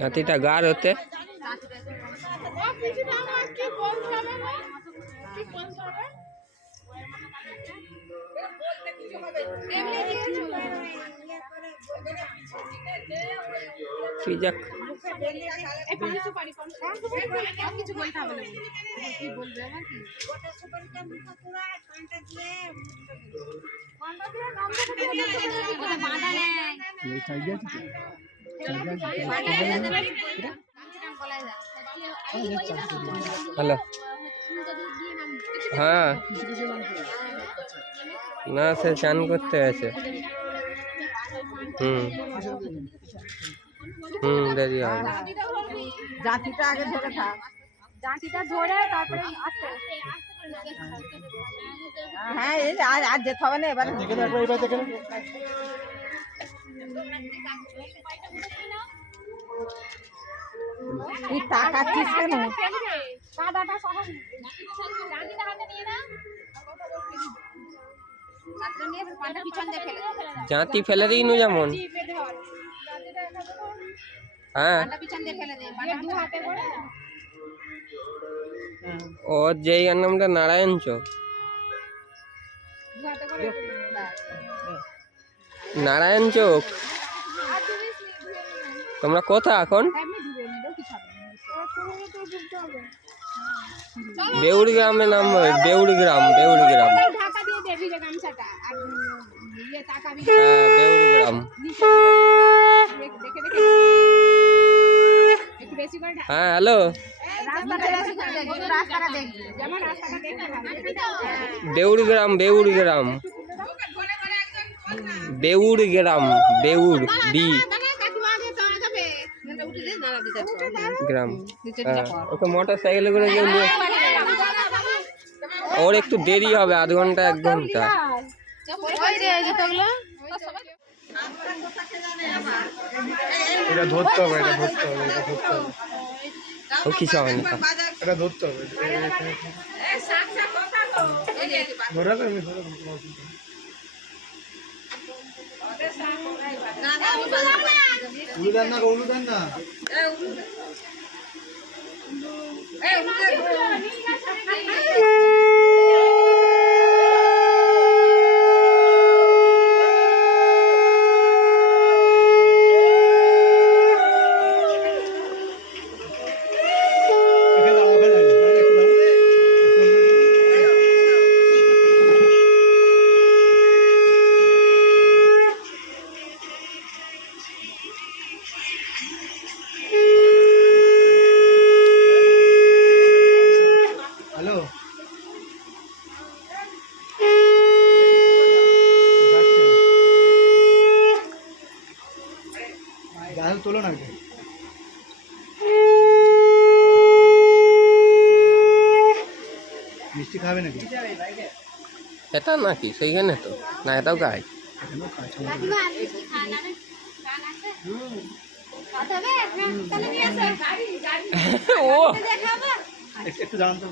হাতিটা গার হতে কি যাক হ্যালো হ্যাঁ না সে চান করতে আছে দেরি হবে জাতিটা আগে ধরে থাক জাতিটা ধরে তারপরে আসতে হ্যাঁ এই আর যেতে হবে না এবারে তুই তাকাচ্ছিস কেন কাদাটা সহজ জাতিটা হাতে নিয়ে না জাতি ফেলে দিই নু যেমন হ্যাঁ ওর যেই নামটা নারায়ণ চোখ নারায়ণ চোখ তোমরা কোথা এখন বেউড়ি গ্রামে নাম বেউড়ি গ্রাম বেউড়ি গ্রাম বেউড়ি গ্রাম হ্যাঁ হ্যালো বেউড়ি গ্রাম বেউড়ি গ্রাম বেউড়ি গ্রাম বেউড় বি গ্রাম ওকে মোটর সাইকেলে করে গিয়ে ওর একটু দেরি হবে আধ ঘন্টা 1 ঘন্টা এটা ধরতে হবে এটা ধরতে হবে এটা ধরতে হবে ও কিছু হবে না এটা ধরতে হবে ধরে তো আমি ধরে উলুদান না উলুদান না তোলো না মিষ্টি খাবে নাকি এটা নাকি সেইখানে তো না এটাও গাই ও একটু জানান তো